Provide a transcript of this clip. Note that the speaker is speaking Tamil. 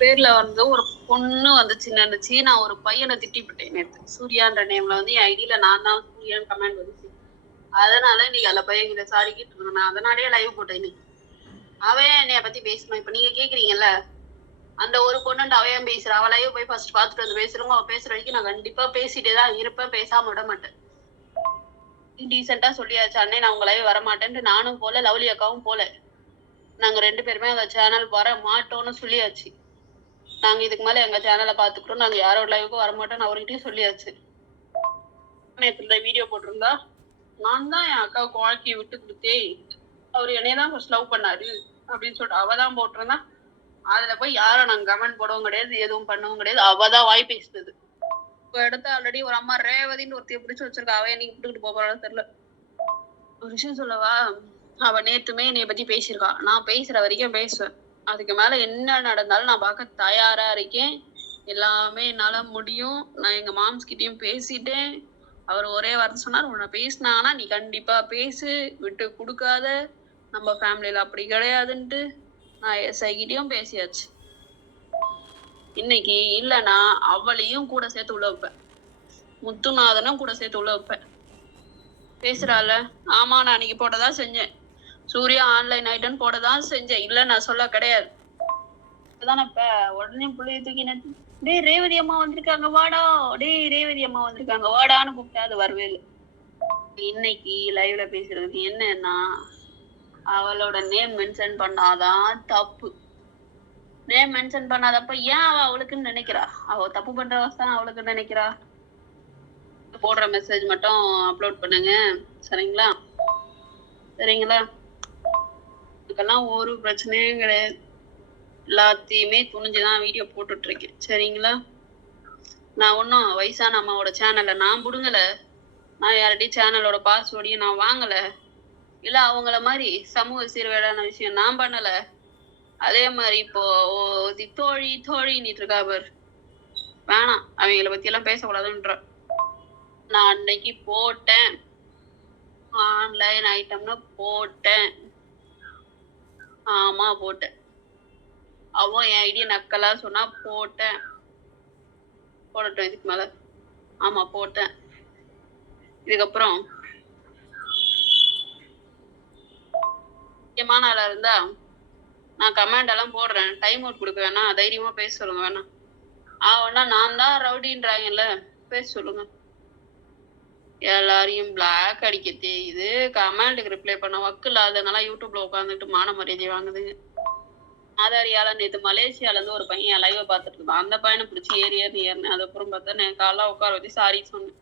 பேர்ல வந்து ஒரு பொண்ணு வந்துச்சு. நான் ஒரு பையனை திட்டிவிட்டேன் நேத்து. சூர்யான்ற நேம்ல வந்து என் ஐடியில நான் தான் சூர்யான்னு கமெண்ட் வந்துச்சு. அதனால நீ அந்த பையன்கிட்ட சாரி கேட்டு நான் அதனாலேயே லைவ் போட்டேன் இன்னைக்கு. அவன் என்னைய பத்தி பேசணும். இப்ப நீங்க கேக்குறீங்கல்ல, அந்த ஒரு பொண்ணுண்டு அவன் பேசுறா. அவ லைவ் போய் ஃபர்ஸ்ட் பாத்துட்டு வந்து பேசுறவங்க அவ பேசுற வரைக்கும் நான் கண்டிப்பா பேசிட்டே தான் இருப்பேன். பேசாம விட மாட்டேன். டீசெண்டா சொல்லியாச்சு, அண்ணே நான் உங்க லைவ் வர மாட்டேன்ட்டு. நானும் போல, லவ்லி அக்காவும் போல. நாங்க 2 பேருமே அந்த சேனல் வர மாட்டோம்னு சொல்லியாச்சு. நாங்க இதுக்கு மேல எங்க சேனலை பாத்துக்கிறோம். நாங்க யாரோட லைவுக்கும் வரமாட்டோம்னு அவர்கிட்டயும் சொல்லியாச்சு. நேற்று இந்த வீடியோ போட்டிருந்தா, நான் தான் என் அக்காவுக்கு வாழ்க்கையை விட்டு கொடுத்தேன், அவர் என்னையதான் ஃபர்ஸ்ட் லவ் பண்ணாரு அப்படின்னு சொல்லிட்டு அவதான் போட்டிருந்தா. அதுல போய் யாரும் நாங்க கமெண்ட் போடவும் கிடையாது, எதுவும் பண்ணவும் கிடையாது. அவதான் வாய் பேசுனது. இப்ப இடத்த ஆல்ரெடி ஒரு அம்மா ரேவதின்னு ஒருத்தைய பிடிச்சு வச்சிருக்கா. அவன் என்னைக்கு விட்டுக்கிட்டு போறான்னு தெரியல. ஒரு விஷயம் சொல்லவா, அவ நேத்துமே என்னைய பத்தி பேசியிருக்கா. நான் பேசுற வரைக்கும் பேசுவேன். அதுக்கு மேல என்ன நடந்தாலும் நான் பார்க்க தயாரா இருக்கேன். எல்லாமே என்னால முடியும். நான் எங்க மாம்ஸ் கிட்டயும் பேசிட்டேன். அவர் ஒரே வார்த்தை சொன்னார், உன்னை பேசினாங்கன்னா நீ கண்டிப்பா பேசு, விட்டு கொடுக்காத, நம்ம ஃபேமிலியில அப்படி கிடையாதுன்ட்டு. நான் எஸ்ஐ கிட்டயும் பேசியாச்சு. இன்னைக்கு இல்லைன்னா அவளையும் கூட சேர்த்து உள்ள வைப்பேன், முத்துநாதனும் கூட சேர்த்து உள்ள வைப்பேன். பேசுறாள். ஆமா, நான் அன்னைக்கு போட்டதான் செஞ்சேன். சூர்யா ஆன்லைன் ஆயிட்டன்னு போட்டதான் செஞ்சேன். இல்ல நான் சொல்ல கிடையாது. இப்பதானே இப்ப உடனே பிள்ளைய தூக்கி நட்டு, டேய் ரேவதி அம்மா வந்திருக்காங்க வாடா, டேய் ரேவதி அம்மா வந்திருக்காங்க வாடான்னு கூப்பிட்டா அது வரவே இல்லை. இன்னைக்கு லைவ்ல பேசுறது என்னன்னா, அவளோட நேம் மென்ஷன் பண்ணாதான் தப்பு. நேம் மென்ஷன் பண்ணாதப்ப ஏன் அவ அவளுக்குன்னு நினைக்கிறா? அவ தப்பு பண்றவதான் அவளுக்குன்னு நினைக்கிறா. போடுற மெசேஜ் மட்டும் அப்லோட் பண்ணுங்க, சரிங்களா? சரிங்களா? இதுக்கெல்லாம் ஒரு பிரச்சனையும் கிடையாது. எல்லாத்தையுமே துணிஞ்சுதான் வீடியோ போட்டுட்டு இருக்கேன், சரிங்களா? நான் ஒன்றும் வயசான அம்மாவோட சேனலை நான் புடுங்கல. நான் யார்கிட்டயும் சேனலோட பாஸ்வேர்டையும் நான் வாங்கல. இல்ல அவங்கள மாதிரி சமூக சீர்கேடான விஷயம் நான் பண்ணல. அதே மாதிரி இப்போ தோழி தோழின்னுட்டு இருக்கா பார், வேணாம், அவங்கள பத்தி எல்லாம் பேசக்கூடாதுன்ற. நான் அன்னைக்கு போட்டேன், ஆன்லைன் ஐட்டம்னு போட்டேன். ஆமா போட்டேன். அவன் என் ஐடியா நக்கலா சொன்னா போட்டேன். போடட்டும் இதுக்கு மேல. ஆமா போட்டேன். இதுக்கப்புறம் முக்கியமான ஆளா இருந்தா நான் கமெண்ட் எல்லாம் போடுறேன், டைம் அவுட் கொடுக்க வேணாம், தைரியமா பேச சொல்லுங்க. வேணாம் ஆவன்னா நான் தான் ரவுடின்றாங்கல்ல, பேச சொல்லுங்க. எல்லாரையும் பிளாக் அடிக்க தெரியுது, கமெண்ட்டுக்கு ரிப்ளை பண்ண வக்கு இல்லாதனால யூடியூப்ல உட்காந்துட்டு மான மரியாதை வாங்குதுங்க. ஆதாரியால நேற்று மலேசியால இருந்து ஒரு பையன் லைவ பார்த்துட்டு இருந்தான். அந்த பையனை பிடிச்சி ஏறினேன். அதுக்கப்புறம் பார்த்தா நான் காலைல உட்கார வச்சு சாரி சொன்னேன்.